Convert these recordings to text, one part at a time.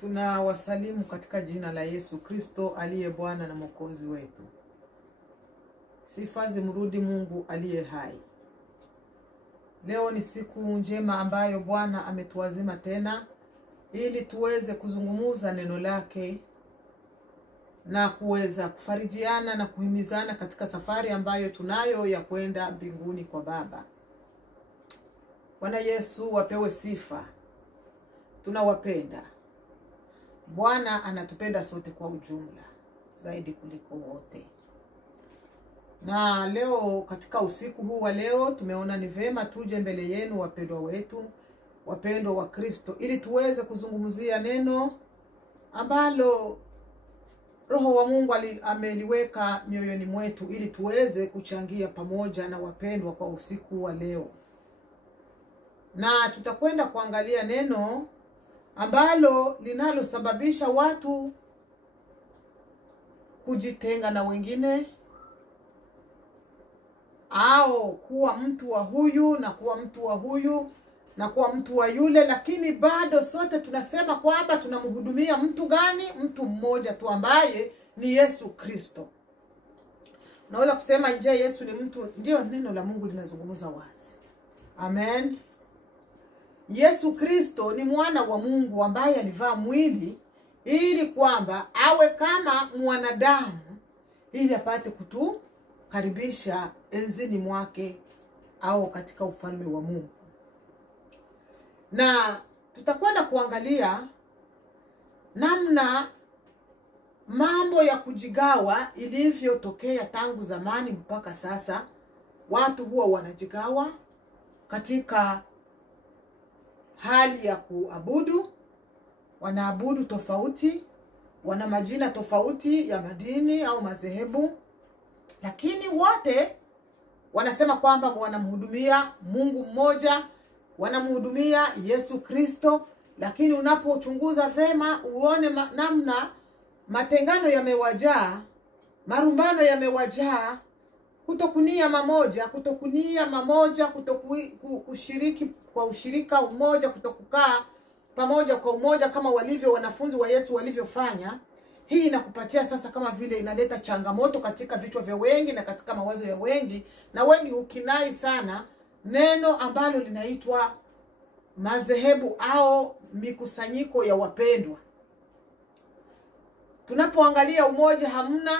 Tunawasalimu katika jina la Yesu Kristo aliye Bwana na Mwokozi wetu. Sifa zimrudi Mungu aliye hai. Leo ni siku njema ambayo Bwana ametuazima tena ili tuweze kuzungumuza neno lake na kuweza kufarijiana na kuhimizana katika safari ambayo tunayo ya kwenda mbinguni kwa Baba. Bwana Yesu wapewe sifa. Tunawapenda. Bwana anatupenda sote kwa ujumla zaidi kuliko wote. Na leo katika usiku huu wa leo tumeona ni vema tuje mbele yenu wapendwa wetu, wapendwa wa Kristo, ili tuweze kuzungumzia neno ambalo Roho wa Mungu ameliweka mioyoni mwetu ili tuweze kuchangia pamoja na wapendwa kwa usiku wa leo. Na tutakwenda kuangalia neno ambalo linalosababisha watu kujitenga na wengine, au kuwa mtu wa huyu na kuwa mtu wa huyu na kuwa mtu wa yule, lakini bado sote tunasema kwamba tunamhudumia mtu gani? Mtu mmoja tu ambaye ni Yesu Kristo. Naweza kusema nje Yesu ni mtu, ndio neno la Mungu linazungumza wazi. Amen. Yesu Kristo ni mwana wa Mungu ambaye alivaa mwili ili kwamba awe kama mwanadamu ili apate kutukaribisha enzini mwake au katika ufalme wa Mungu. Na tutakwenda kuangalia namna mambo ya kujigawa ilivyotokea tangu zamani mpaka sasa. Watu huwa wanajigawa katika hali ya kuabudu, wanaabudu tofauti, wana majina tofauti ya madini au madhehebu, lakini wote wanasema kwamba wanamhudumia Mungu mmoja, wanamhudumia Yesu Kristo. Lakini unapochunguza vema uone namna matengano yamewajaa, marumbano yamewajaa, kutokunia mamoja, kushiriki kwa ushirika umoja, kutokukaa pamoja kwa umoja kama walivyo wanafunzi wa Yesu walivyofanya. Hii inakupatia sasa kama vile inaleta changamoto katika vichwa vya wengi na katika mawazo ya wengi, na wengi hukinai sana neno ambalo linaitwa madhehebu au mikusanyiko ya wapendwa. Tunapoangalia umoja hamna,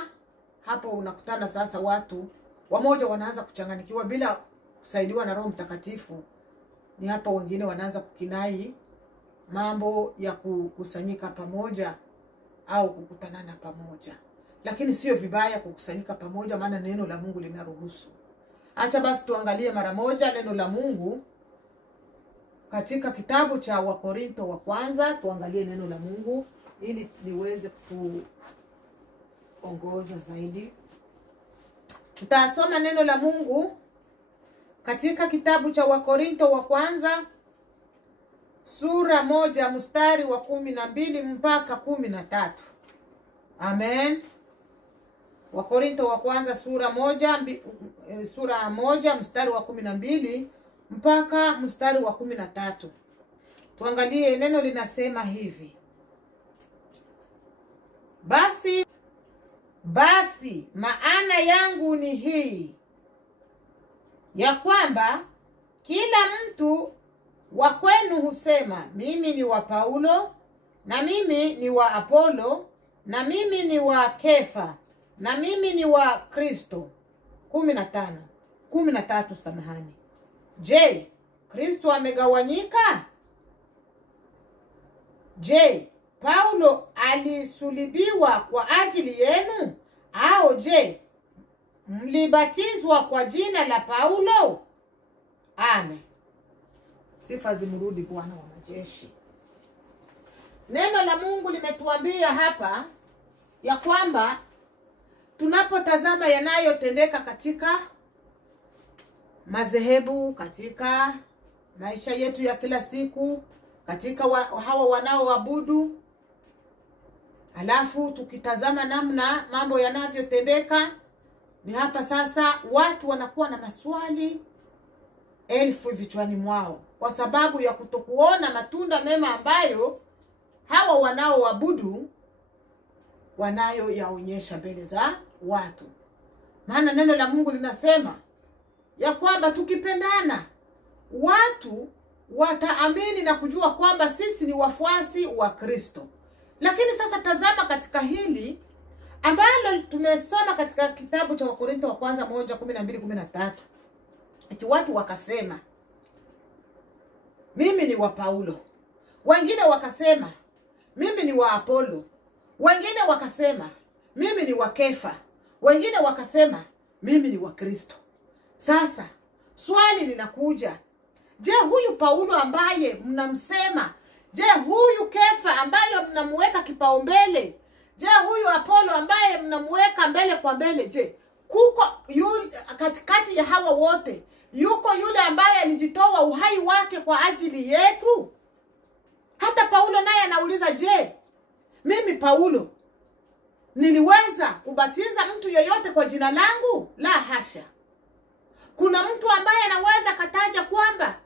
hapo unakutana sasa watu wamoja wanaanza kuchanganikiwa bila kusaidiwa na Roho Mtakatifu. Ni hapa wengine wanaanza kukinai mambo ya kukusanyika pamoja au kukutanana pamoja. Lakini sio vibaya kukusanyika pamoja, maana neno la Mungu linaruhusu. Acha basi tuangalie mara moja neno la Mungu katika kitabu cha Wakorinto wa kwanza. Tuangalie neno la Mungu ili niweze kuongoza zaidi. Tutasoma neno la Mungu katika kitabu cha Wakorinto wa kwanza sura 1 mstari wa 12 mpaka 13. Amen. Wakorinto wa kwanza sura 1 mstari wa 12 mpaka mstari wa 13. Tuangalie neno linasema hivi: Basi maana yangu ni hii, ya kwamba kila mtu wa kwenu husema, mimi ni wa Paulo, na mimi ni wa Apolo, na mimi ni wa Kefa, na mimi ni wa Kristo. 13 samahani. Je, Kristo amegawanyika? Je, Paulo alisulibiwa kwa ajili yenu? Au je, mlibatizwa kwa jina la Paulo? Amen. Sifa zimrudi Bwana wa majeshi. Neno la Mungu limetuambia hapa ya kwamba tunapotazama yanayotendeka katika madhehebu, katika maisha yetu ya kila siku, katika hawa wanaoabudu, alafu tukitazama namna mambo yanavyotendeka, ni hapa sasa watu wanakuwa na maswali elfu vichwani mwao. kwa sababu ya kutokuona matunda mema ambayo hawa wanaoabudu wanayoyaonyesha mbele za watu. Maana neno la Mungu linasema ya kwamba tukipendana watu wataamini na kujua kwamba sisi ni wafuasi wa Kristo. Lakini sasa tazama katika hili ambalo tumesoma katika kitabu cha Wakorintho wa kwanza 1:12-13. Eti watu wakasema mimi ni wa Paulo, wengine wakasema mimi ni wa Apolo, wengine wakasema mimi ni wa Kefa, wengine wakasema mimi ni wa Kristo. Sasa swali linakuja, je, huyu Paulo ambaye mnamsema, je, huyu Kefa ambaye mnamuweka kipaumbele, je, huyu Apolo ambaye mnamuweka mbele kwa mbele, je, kuko yule katikati ya hawa wote yuko yule ambaye alijitoa uhai wake kwa ajili yetu? Hata Paulo naye anauliza, je, mimi Paulo niliweza kubatiza mtu yeyote kwa jina langu? La hasha. Kuna mtu ambaye anaweza kataja kwamba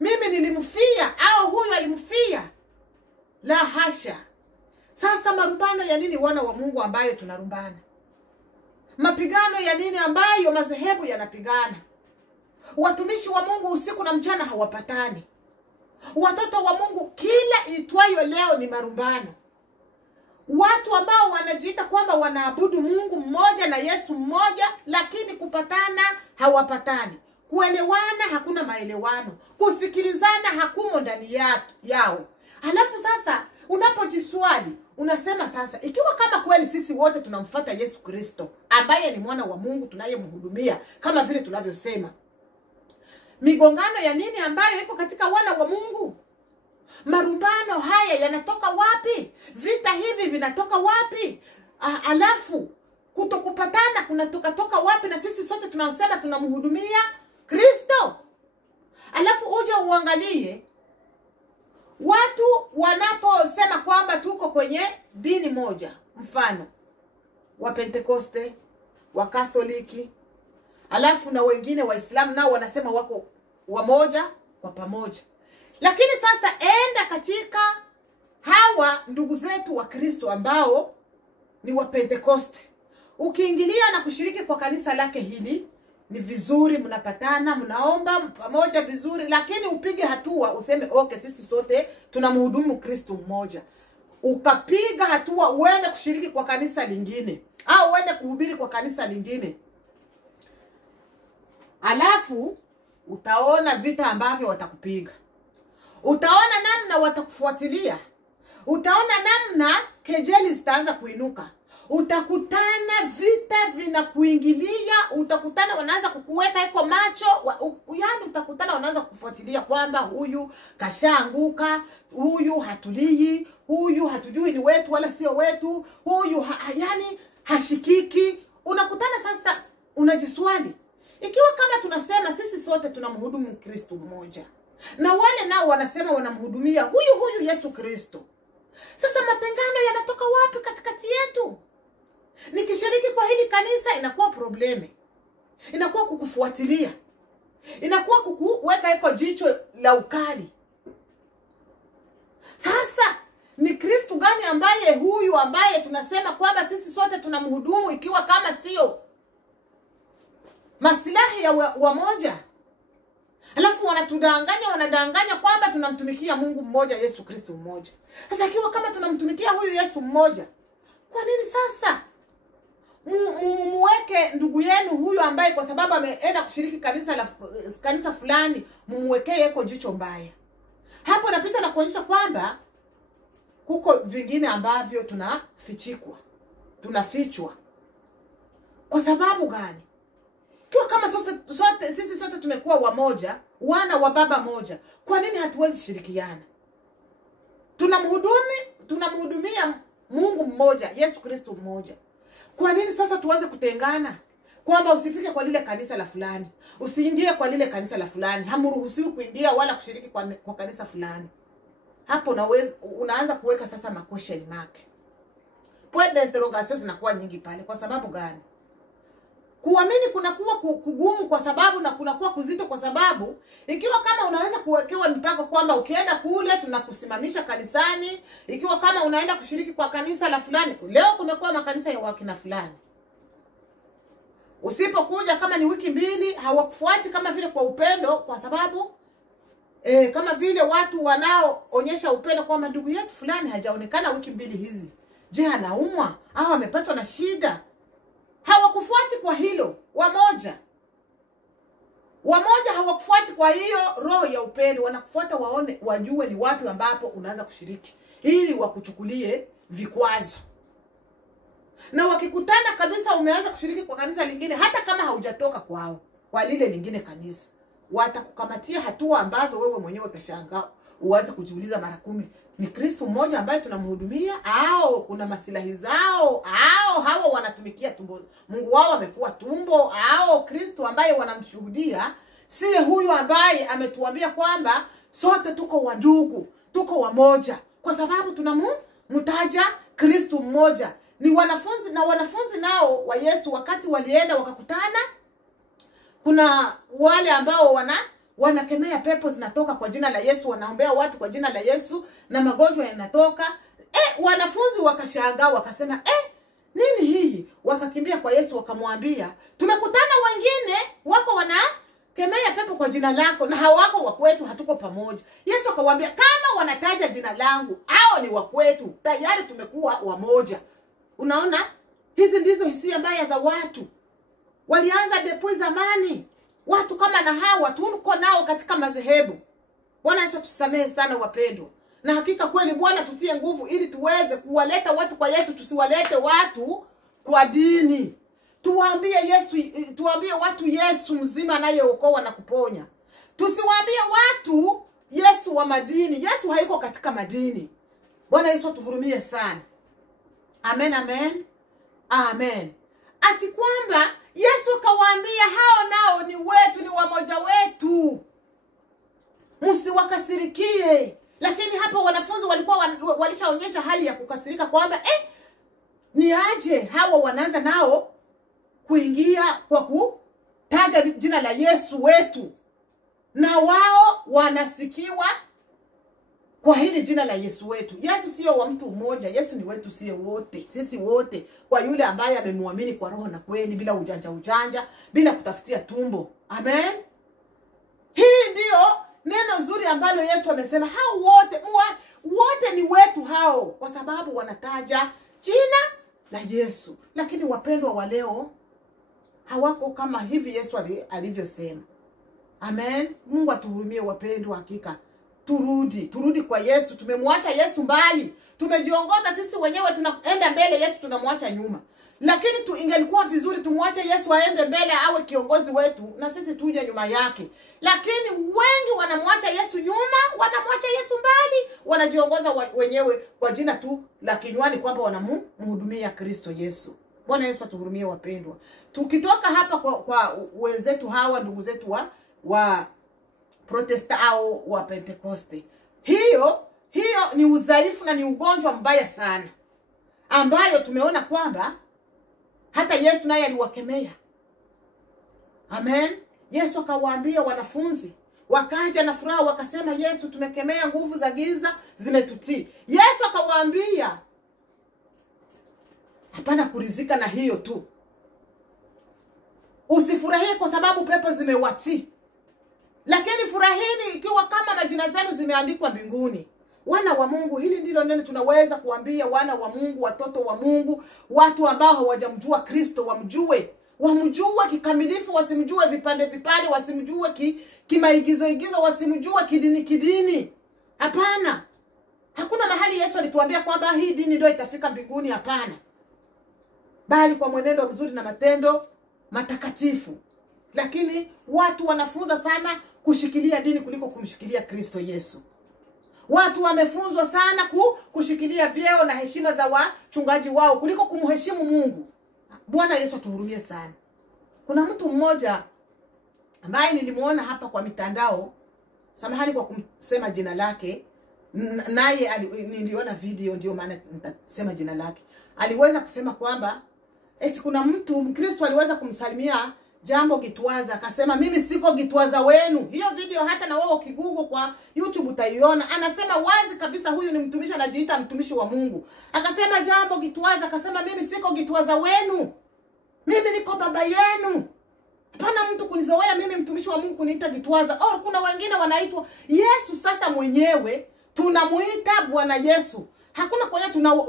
mimi nilimfia au huyu alimfia? La hasha. Sasa marumbano ya nini wana wa Mungu ambayo tunarumbana? Mapigano ya nini ambayo madhehebu yanapigana? Watumishi wa Mungu usiku na mchana hawapatani. Watoto wa Mungu kila itwayo leo ni marumbano. Watu ambao wanajiita kwamba wanaabudu Mungu mmoja na Yesu mmoja, lakini kupatana hawapatani. Kuelewana hakuna maelewano. Kusikilizana hakumo ndani yao. Halafu sasa unapojiswali unasema, sasa ikiwa kama kweli sisi wote tunamfuata Yesu Kristo ambaye ni mwana wa Mungu tunayemhudumia kama vile tunavyosema, migongano ya nini ambayo iko katika wana wa Mungu? Marumbano haya yanatoka wapi? Vita hivi vinatoka wapi? Alafu kutokupatana kunatoka wapi? Na sisi sote tunasema tunamhudumia Kristo. Alafu uje uangalie watu wanaposema kwamba tuko kwenye dini moja, mfano wa Pentekoste, wa Katholiki, alafu na wengine Waislamu nao wanasema wako wamoja kwa pamoja. Lakini sasa enda katika hawa ndugu zetu wa Kristo ambao ni wa Pentekoste. Ukiingilia na kushiriki kwa kanisa lake hili ni vizuri, mnapatana, mnaomba pamoja vizuri, lakini upige hatua useme okay, sisi sote tunamhudumu Kristo mmoja. Ukapiga hatua uende kushiriki kwa kanisa lingine au uende kuhubiri kwa kanisa lingine. Alafu utaona vita ambavyo watakupiga. Utaona namna watakufuatilia. Utaona namna kejeli zitaanza kuinuka. Utakutana vita vinakuingilia, utakutana wanaanza kukuweka iko macho, yaani utakutana wanaanza kufuatilia kwamba huyu kashaanguka, huyu hatulii, huyu hatujui ni wetu wala sio wetu, huyu yani hashikiki. Unakutana sasa unajiswali, ikiwa kama tunasema sisi sote tunamhudumu Kristo mmoja, na wale nao wanasema wanamhudumia huyu Yesu Kristo, sasa matengano yanatoka wapi katikati yetu? Nikishiriki kwa hili kanisa inakuwa probleme, inakuwa kukufuatilia, inakuwa kukuweka iko jicho la ukali. Sasa ni Kristo gani ambaye huyu ambaye tunasema kwamba sisi sote tunamhudumu, ikiwa kama sio maslahi ya wamoja? Alafu wanadanganya kwamba tunamtumikia Mungu mmoja, Yesu Kristo mmoja. Sasa ikiwa kama tunamtumikia huyu Yesu mmoja, kwa nini sasa muweke ndugu yenu huyu ambaye kwa sababu ameenda kushiriki kanisa fulani mumwekee eko jicho mbaya? Hapo napita na kuonyesha kwamba kuko vingine ambavyo tunafichwa. Kwa sababu gani? Kwa kama sisi sote tumekuwa wamoja, wana wa baba moja, kwa nini hatuwezi shirikiana? Tunamhudumia Mungu mmoja, Yesu Kristo mmoja. Kwa nini sasa tuanze kutengana? Kwamba usifike kwa lile kanisa la fulani, usiingie kwa lile kanisa la fulani, hamruhusiwi kuingia wala kushiriki kwa kanisa fulani. Hapo unaanza kuweka sasa ma question mark. Point d'interrogation zinakuwa nyingi pale. Kwa sababu gani? Kuamini kunakuwa kugumu kwa sababu, na kunakuwa kuzito kwa sababu, ikiwa kama unaweza kuwekewa mipaka kwamba ukienda kule tunakusimamisha kanisani, ikiwa kama unaenda kushiriki kwa kanisa la fulani, leo kumekuwa makanisa ya wakina fulani, usipokuja kama ni wiki 2 hawakufuati kama vile kwa upendo, kwa sababu kama vile watu wanaoonyesha upendo kwamba ndugu yetu fulani hajaonekana wiki 2 hizi, je anaumwa au amepatwa na shida? Hawakufuati kwa hilo. Wamoja hawakufuati kwa hiyo roho ya upendo, wanakufuata waone, wajue ni wapi ambapo unaanza kushiriki ili wakuchukulie vikwazo. Na wakikutana kabisa umeanza kushiriki kwa kanisa lingine, hata kama haujatoka kwao, kwa lile lingine kanisa, watakukamatia hatua ambazo wewe mwenyewe utashangaa, uanze kujiuliza mara 10, ni Kristo mmoja ambaye tunamhudumia au kuna masilahi zao, au hawa wanatumikia tumbo, Mungu wao amekuwa tumbo, au Kristo ambaye wanamshuhudia si huyu ambaye ametuambia kwamba sote tuko wandugu, tuko wamoja, kwa sababu tunamtaja Kristo mmoja. Ni wanafunzi, na wanafunzi nao wa Yesu wakati walienda wakakutana, kuna wale ambao wanakemea pepo zinatoka kwa jina la Yesu, wanaombea watu kwa jina la Yesu na magonjwa yanatoka. Wanafunzi wakashangaa, wakasema nini hii? Wakakimbia kwa Yesu wakamwambia, tumekutana wengine wako wanakemea pepo kwa jina lako na hawako wa kwetu, hatuko pamoja. Yesu akawaambia, kama wanataja jina langu hao ni wa kwetu, tayari tumekuwa wamoja. Unaona, hizi ndizo hisia mbaya za watu. Walianza depuis zamani. Watu kama na hawa tuko nao katika madhehebu. Bwana Yesu tusamehe sana wapendwa. Na hakika kweli Bwana tutie nguvu ili tuweze kuwaleta watu kwa Yesu, tusiwalete watu kwa dini. Tuwaambie watu Yesu mzima anayeokoa na kuponya. Tusiwaambie watu Yesu wa madini. Yesu haiko katika madini. Bwana Yesu tuhurumie sana. Amen, amen. Amen. Ati kwamba Yesu kawaambia hao nao ni wetu, ni wamoja wetu, msiwakasirikie. Lakini hapa wanafunzi walikuwa walishaonyesha hali ya kukasirika kwamba ni aje hawa wanaanza nao kuingia kwa kutaja jina la Yesu wetu, na wao wanasikiwa kwa hili jina la Yesu wetu. Yesu sio wa mtu mmoja, Yesu ni wetu sio wote, sisi wote, kwa yule ambaye amemwamini kwa roho na kweli, bila ujanja, bila kutafutia tumbo. Amen. Hii ndio neno zuri ambalo Yesu amesema, hao wote ni wetu hao, kwa sababu wanataja jina la Yesu. Lakini wapendwa wa leo hawako kama hivi Yesu alivyosema. Amen. Mungu atuhurumie wapendwa, hakika turudi kwa Yesu. Tumemwacha Yesu mbali, tumejiongoza sisi wenyewe, tunaenda mbele, Yesu tunamwacha nyuma. Lakini ingelikuwa vizuri tumwache Yesu aende mbele, awe kiongozi wetu, na sisi tuje nyuma yake. Lakini wengi wanamwacha Yesu nyuma, wanamwacha Yesu mbali, wanajiongoza wenyewe kwa jina tu la kinywani kwamba wanamhudumia Kristo Yesu. Bwana Yesu atuhurumie wapendwa. Tukitoka hapa kwa wenzetu hawa, ndugu zetu wa Protesta au wa Pentekoste, hiyo ni udhaifu na ni ugonjwa mbaya sana, ambayo tumeona kwamba hata Yesu naye aliwakemea. Amen. Yesu akawaambia wanafunzi, wakaja na furaha wakasema, Yesu tumekemea nguvu za giza zimetutii. Yesu akawaambia, hapana kurizika na hiyo tu. Usifurahie kwa sababu pepo zimewatii, lakini furahini ikiwa kama majina zenu zimeandikwa mbinguni. Wana wa Mungu, hili ndilo neno tunaweza kuambia wana wa Mungu, watoto wa Mungu, watu ambao hawajamjua Kristo, wamjue kikamilifu, wasimjue vipande, wasimjue kimaigizo, wasimjue kidini. Hapana. Hakuna mahali Yesu alituambia kwamba hii dini ndio itafika mbinguni, hapana. Bali kwa mwenendo mzuri na matendo matakatifu. Lakini watu wanafunza sana kushikilia dini kuliko kumshikilia Kristo Yesu. Watu wamefunzwa sana kushikilia vyeo na heshima za wachungaji wao kuliko kumheshimu Mungu. Bwana Yesu atuhurumie sana. Kuna mtu mmoja ambaye nilimuona hapa kwa mitandao, samahani kwa kusema jina lake, naye niliona video ndio maana nitasema jina lake. Aliweza kusema kwamba eti kuna mtu Mkristo aliweza kumsalimia Jambo Gitwaza akasema mimi siko Gitwaza wenu. Hiyo video hata na wewe ukigugu kwa YouTube utaiona. Anasema wazi kabisa huyu ni mtumishi, anajiita mtumishi wa Mungu. Akasema Jambo Gitwaza akasema mimi siko Gitwaza wenu. Mimi niko baba yenu. Hapana mtu kunizoea mimi mtumishi wa Mungu kuniita Gitwaza. Kuna wengine wanaitwa Yesu. Sasa mwenyewe tunamuita Bwana Yesu. Hakuna kwa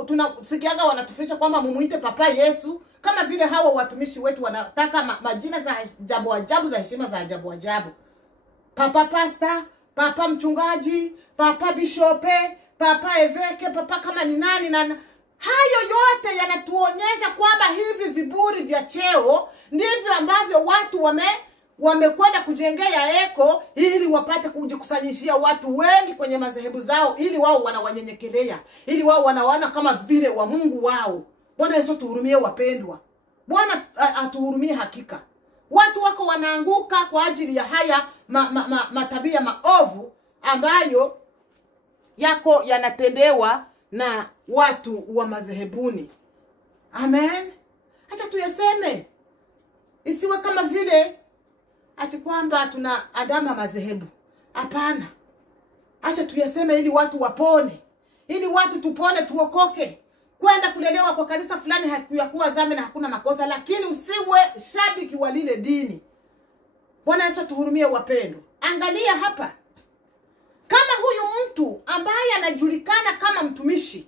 tunasikiaga wanatuficha kwamba mumuite Papa Yesu, kama vile hawa watumishi wetu wanataka majina za ajabu ajabu, za heshima za ajabu ajabu. Papa Pastor, Papa Mchungaji, Papa Bishope, Papa Eveke, Papa kama ni nani na hayo yote yanatuonyesha kwamba hivi viburi vya cheo ndivyo ambavyo watu wamekwenda kujengea eko ili wapate kujikusanyishia watu wengi kwenye madhehebu zao, ili wao wanawanyenyekelea, ili wao wanaona kama vile wa Mungu wao. Bwana Yesu tuhurumie wapendwa. Bwana atuhurumie hakika. Watu wako wanaanguka kwa ajili ya haya matabia maovu ambayo yako yanatendewa na watu wa madhehebuni. Amen. Acha tuyaseme. Isiwe kama vile ati kwamba tuna adama madhehebu. Hapana. Acha tuyaseme ili watu wapone. Ili watu tupone, tuokoke. Kwenda kulelewa kwa kanisa fulani hakuwa dhambi na hakuna makosa, lakini usiwe shabiki wa lile dini. Bwana Yesu tuhurumie wapendwa. Angalia hapa. Kama huyu mtu ambaye anajulikana kama mtumishi,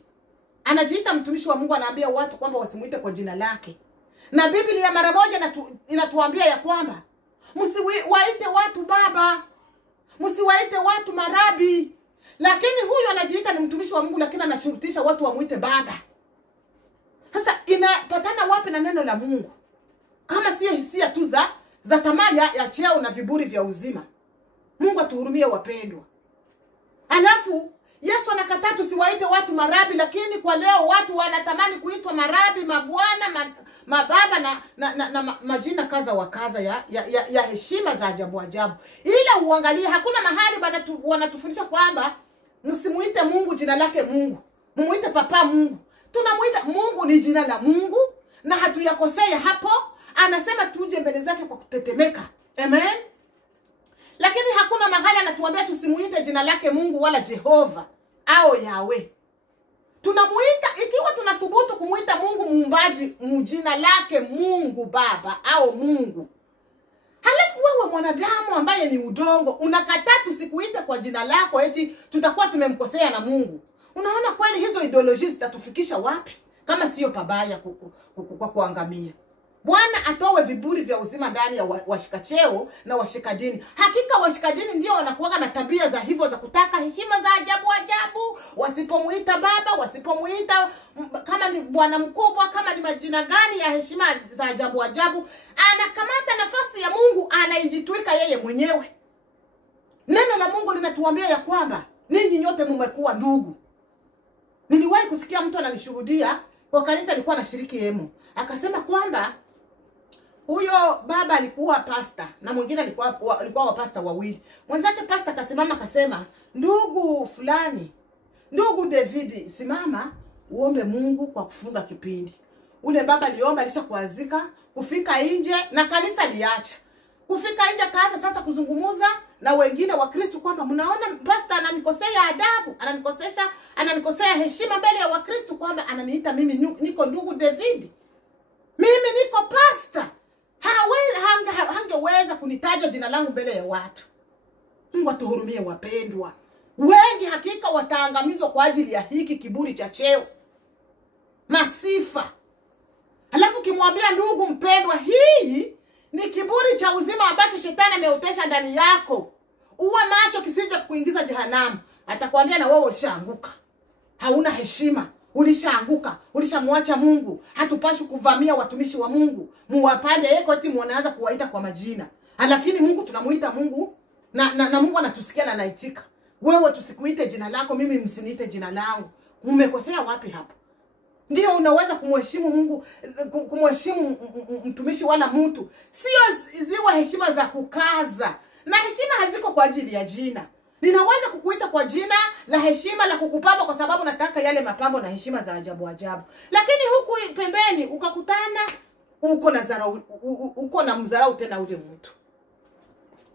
anajiita mtumishi wa Mungu, anaambia watu kwamba wasimuite kwa jina lake. Na Biblia mara moja inatuambia ya kwamba msiwaite watu baba, msiwaite watu marabi. Lakini huyu anajiita ni mtumishi wa Mungu, lakini anashurutisha watu wamuite baba. Sasa inapatana wapi na neno la Mungu? Kama sio hisia tu za tamaa ya cheo na viburi vya uzima. Mungu atuhurumie wapendwa. Alafu Yesu anakataa tusiwaite watu marabi, lakini kwa leo watu wanatamani kuitwa marabi, mabwana, mababa na majina kaza wa kaza ya heshima za ajabu ajabu. Ila uangalie hakuna mahali wanatufundisha kwamba msimuite Mungu jina lake Mungu. Mumuite Papa Mungu. Tunamuita Mungu ni jina la Mungu na hatuyakosea hapo. Anasema tuje mbele zake kwa kutetemeka. Amen. Lakini hakuna mahali anatuambia tusimuite jina lake Mungu wala Jehova au Yahweh. Tunamuita ikiwa tunathubutu kumuita Mungu muumbaji mjina lake Mungu Baba au Mungu. Halafu wewe mwanadamu ambaye ni udongo unakataa tusikuite kwa jina lako eti tutakuwa tumemkosea na Mungu. Unaona kweli hizo ideologies zitatufikisha wapi kama sio pabaya kwa kuangamia? Bwana atowe viburi vya uzima ndani ya washikacheo na washikadini. Hakika washikadini ndio wanakuwa na tabia za hivyo za kutaka heshima za ajabu ajabu. Wasipomuita baba, wasipomuita kama ni bwana mkubwa, kama ni majina gani ya heshima za ajabu ajabu, anakamata nafasi ya Mungu, anaijitwika yeye mwenyewe. Neno la Mungu linatuambia ya kwamba ninyi nyote mmekuwa ndugu. Niliwahi kusikia mtu ananishuhudia kwa kanisa alikuwa anashiriki hemo. Akasema kwamba huyo baba alikuwa pastor na mwingine alikuwa pastor wawili. Mwenzake pastor akasimama akasema, "Ndugu fulani, ndugu David, simama uombe Mungu kwa kufunga kipindi." Ule baba aliomba, alishakuazika, kufika nje na kanisa liacha. Kufika nje kaanza sasa kuzungumuza na wengine wa Kristo kwamba mnaona pastor ananikosea adabu, ananikosea heshima mbele ya Wakristo, kwamba ananiita mimi niko ndugu David. Mimi niko pastor. Hangeweza kunitaja jina langu mbele ya watu. Mungu atuhurumie wapendwa. Wengi hakika wataangamizwa kwa ajili ya hiki kiburi cha cheo, masifa. Halafu kimwambia ndugu mpendwa, hii ni kiburi cha uzima ambacho shetani ameotesha ndani yako. Uwe macho kisije kuingiza jehanamu. Atakwambia na wewe ulishaanguka. Hauna heshima. Ulishaanguka, ulishamwacha Mungu. Hatupashi kuvamia watumishi wa Mungu. Muwapande eti mnaanza kuwaita kwa majina. Lakini Mungu tunamuita Mungu na Mungu anatusikia na anaitika. Wewe tusikuite jina lako, mimi msiniite jina langu. Umekosea wapi hapa? Ndio unaweza kumheshimu Mungu, kumheshimu mtumishi wala mtu. Sio ziwe heshima za kukaza. Na heshima haziko kwa ajili ya jina. Ninaweza kukuita kwa jina la heshima la kukupamba kwa sababu nataka yale mapambo na heshima za ajabu ajabu. Lakini huku pembeni ukakutana uko na mdharau tena ule mtu.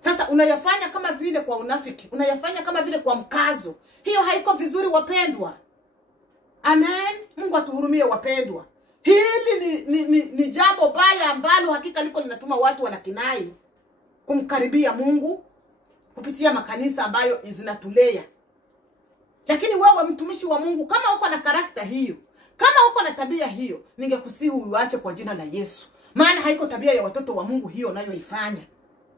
Sasa unayafanya kama vile kwa unafiki, unayafanya kama vile kwa mkazo. Hiyo haiko vizuri wapendwa. Amen. Mungu atuhurumie wapendwa. Hili ni jambo baya ambalo hakika liko linatuma watu wanakinai kumkaribia Mungu kupitia makanisa ambayo zinatulea. Lakini wewe mtumishi wa Mungu, kama uko na karakta hiyo, kama uko na tabia hiyo, ningekusihi uache kwa jina la Yesu. Maana haiko tabia ya watoto wa Mungu hiyo unayoifanya.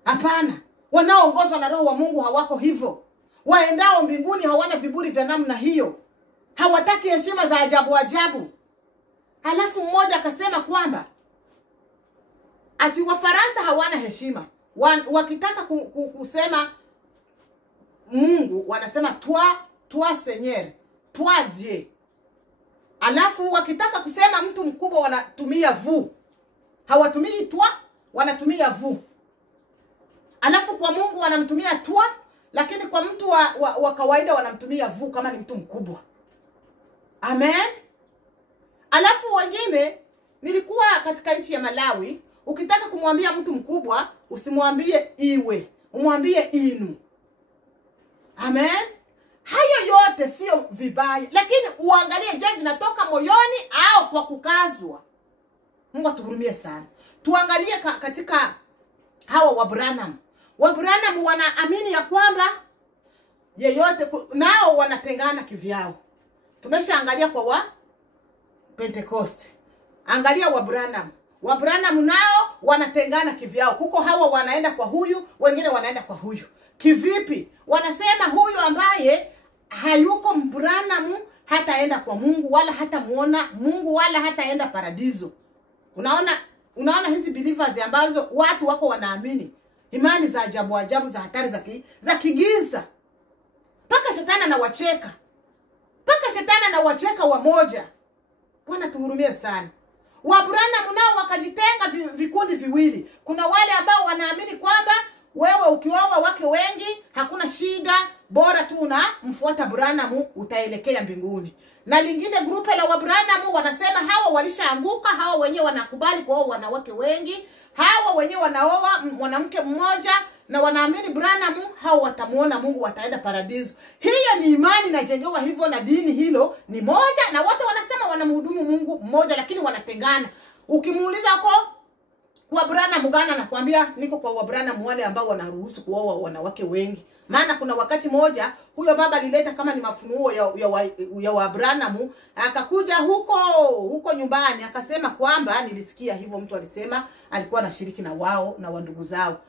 Hapana. Wanaoongozwa na Roho wa Mungu hawako hivyo. Waendao mbinguni hawana viburi vya namna hiyo. Hawataki heshima za ajabu ajabu. Alafu mmoja akasema kwamba ati Wafaransa hawana heshima. Wakitaka kusema Mungu wanasema toi Seigneur, toi Dieu. Alafu wakitaka kusema mtu mkubwa wanatumia vous. Hawatumii toi, wanatumia vous. Alafu kwa Mungu wanamtumia toi, lakini kwa mtu wa kawaida wanamtumia vous kama ni mtu mkubwa. Amen. Alafu wengine, nilikuwa katika nchi ya Malawi, ukitaka kumwambia mtu mkubwa usimwambie iwe, umwambie inu. Amen. Hayo yote sio vibaya, lakini uangalie je vinatoka moyoni au kwa kukazwa. Mungu atuhurumie sana. Tuangalie katika hawa wa Branham. Wa Branham wanaamini ya kwamba yeyote nao wanatengana kivyao. Tumeshaangalia kwa wa Pentecost. Angalia wa Branham. Wa Branham nao wanatengana kivyao. Kuko hawa wanaenda kwa huyu, wengine wanaenda kwa huyu. Kivipi? Wanasema huyu ambaye hayuko Branham hataenda kwa Mungu wala hatamuona Mungu wala hataenda paradiso. Unaona hizi believers ambazo watu wako wanaamini imani za ajabu ajabu za hatari za kigiza. Paka shetani anawacheka. Paka shetani anawacheka wamoja. Bwana tuhurumie sana. Wa Branham nao wakajitenga vikundi viwili. Kuna wale ambao wanaamini kwamba wewe ukioa wake wengi hakuna shida, bora tu unamfuata Branham utaelekea mbinguni. Na lingine grupe la wa Branham wanasema hawa walishaanguka, hawa wenyewe wanakubali kuoa wanawake wengi, hawa wenyewe wanaoa mwanamke mmoja na wanaamini Branham hao watamuona Mungu, wataenda paradiso. Hiyo ni imani inajengewa hivyo na dini hilo ni moja, na wote wanasema wanamhudumu Mungu mmoja, lakini wanatengana. Ukimuuliza kwa Branham gani, anakuambia niko kwa wa Branham wale ambao wanaruhusu kuoa wanawake wengi. Maana kuna wakati moja huyo baba alileta kama ni mafunuo ya wa Branham, akakuja huko nyumbani akasema kwamba nilisikia hivyo, mtu alisema alikuwa anashiriki na wao na wandugu zao.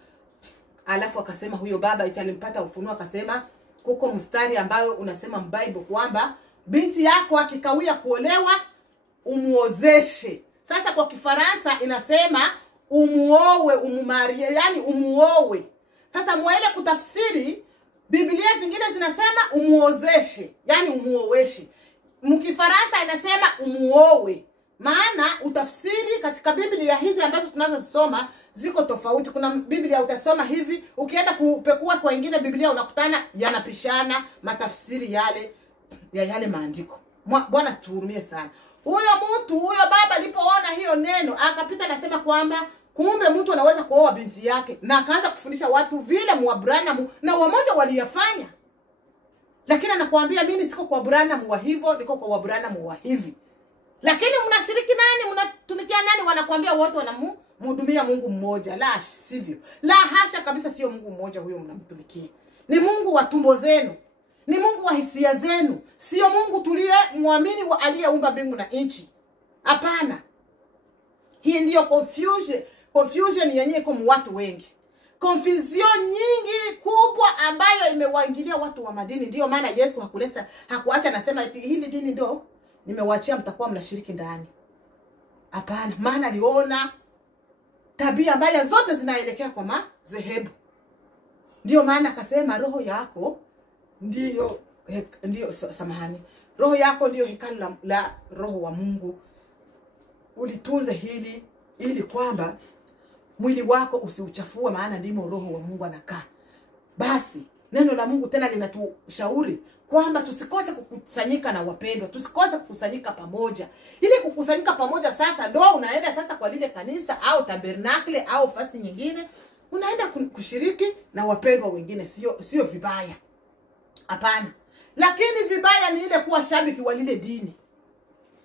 Alafu akasema huyo baba italimpata ufunuo, akasema kuko mstari ambayo unasema Bible kwamba binti yako akikawia kuolewa umuozeshe. Sasa kwa Kifaransa inasema umuowe, umumarie, yani umuowe. Sasa mwele kutafsiri, Biblia zingine zinasema umuozeshe, yani umuoweshe. Mkifaransa inasema umuowe. Maana utafsiri katika Biblia hizi ambazo tunazosoma ziko tofauti. Kuna Biblia utasoma hivi, ukienda kupekua kwa ingine Biblia unakutana yanapishana matafsiri yale maandiko. Bwana tuhurumie sana. Huyo baba alipoona hiyo neno akapita nasema kwamba kumbe mtu anaweza kuoa binti yake, na akaanza kufundisha watu vile mwa Branham na wamoja waliyafanya. Lakini anakuambia mimi siko kwa Branham wa hivyo, niko kwa Branham wa hivi. Lakini mnashiriki nani, mnatumikia nani? Wanakuambia wote wanamhudumia Mungu mmoja. La sivyo. La hasha kabisa, sio Mungu mmoja huyo mnamtumikia. Ni Mungu wa tumbo zenu. Ni Mungu wa hisia zenu. Sio Mungu tuliye muamini wa aliyeumba mbingu na nchi. Hapana. Hii ndiyo confusion yenyewe kwa watu wengi. Confusion nyingi kubwa ambayo imewaingilia watu wa madini. Ndiyo maana Yesu hakuacha nasema hili dini ndio nimewaachia mtakuwa mnashiriki ndani. Hapana, maana aliona tabia mbaya zote zinaelekea kwa madhehebu. Ndiyo maana akasema roho yako ndiyo roho yako ndiyo hekalu la Roho wa Mungu. Ulitunze hili ili kwamba mwili wako usiuchafue, maana ndimo Roho wa Mungu anakaa. Basi Neno la Mungu tena linatushauri kwamba tusikose kukusanyika na wapendwa, tusikose kukusanyika pamoja. Ile kukusanyika pamoja sasa ndio unaenda sasa kwa lile kanisa au tabernakle au fasi nyingine, unaenda kushiriki na wapendwa wengine, sio vibaya. Hapana. Lakini vibaya ni ile kuwa shabiki wa lile dini.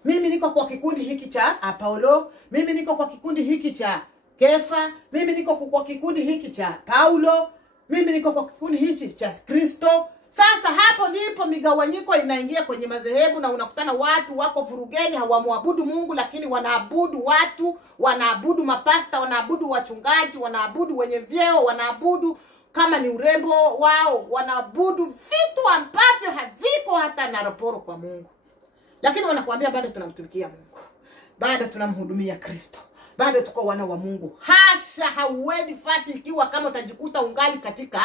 Mimi niko kwa kikundi hiki cha Paulo, mimi niko kwa kikundi hiki cha Kefa, mimi niko kwa kikundi hiki cha Paulo, mimi niko kwa kikundi hiki cha Kristo. Sasa hapo ndipo migawanyiko inaingia kwenye madhehebu, na unakutana watu wako vurugeni, hawamwabudu Mungu lakini wanaabudu watu, wanaabudu mapasta, wanaabudu wachungaji, wanaabudu wenye vyeo, wanaabudu kama ni urembo wao, wanaabudu vitu ambavyo haviko hata na raporo kwa Mungu. Lakini wanakuambia bado tunamtumikia Mungu, bado tunamhudumia Kristo, bado tuko wana wa Mungu. Hasha, hauendi fasi ikiwa kama utajikuta ungali katika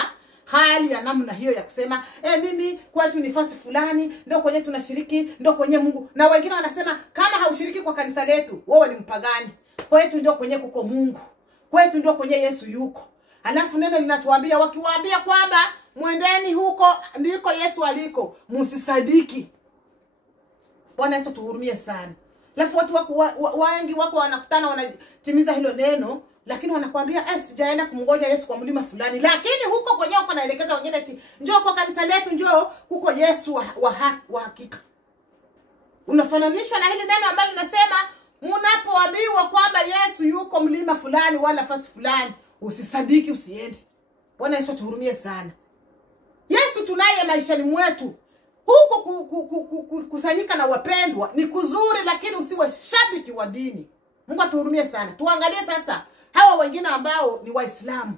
hali ya namna hiyo ya kusema mimi kwetu ni fasi fulani ndio kwenye tunashiriki, ndio kwenye Mungu. Na wengine wanasema kama haushiriki kwa kanisa letu wewe ni mpagani, kwetu ndio kwenye kuko Mungu, kwetu ndio kwenye Yesu yuko. Alafu neno linatuambia, wakiwaambia kwamba mwendeni huko ndiko Yesu aliko, msisadiki. Bwana Yesu tuhurumie sana. Alafu watu wengi wako wanakutana wanatimiza hilo neno, lakini wanakuambia sijaenda kumngoja Yesu kwa mlima fulani, lakini huko kwenye uko naelekeza wengine eti njoo kwa kanisa letu, njoo kuko Yesu wa hakika. Unafananishwa na hili neno ambalo linasema mnapoambiwa kwamba Yesu yuko mlima fulani wala fasi fulani, usisadiki, usiende. Bwana Yesu tuhurumie sana. Yesu tunaye maishani mwetu. Huko kusanyika na wapendwa ni kuzuri, lakini usiwe shabiki wa dini. Mungu atuhurumie sana. Tuangalie sasa hawa wengine ambao ni Waislamu.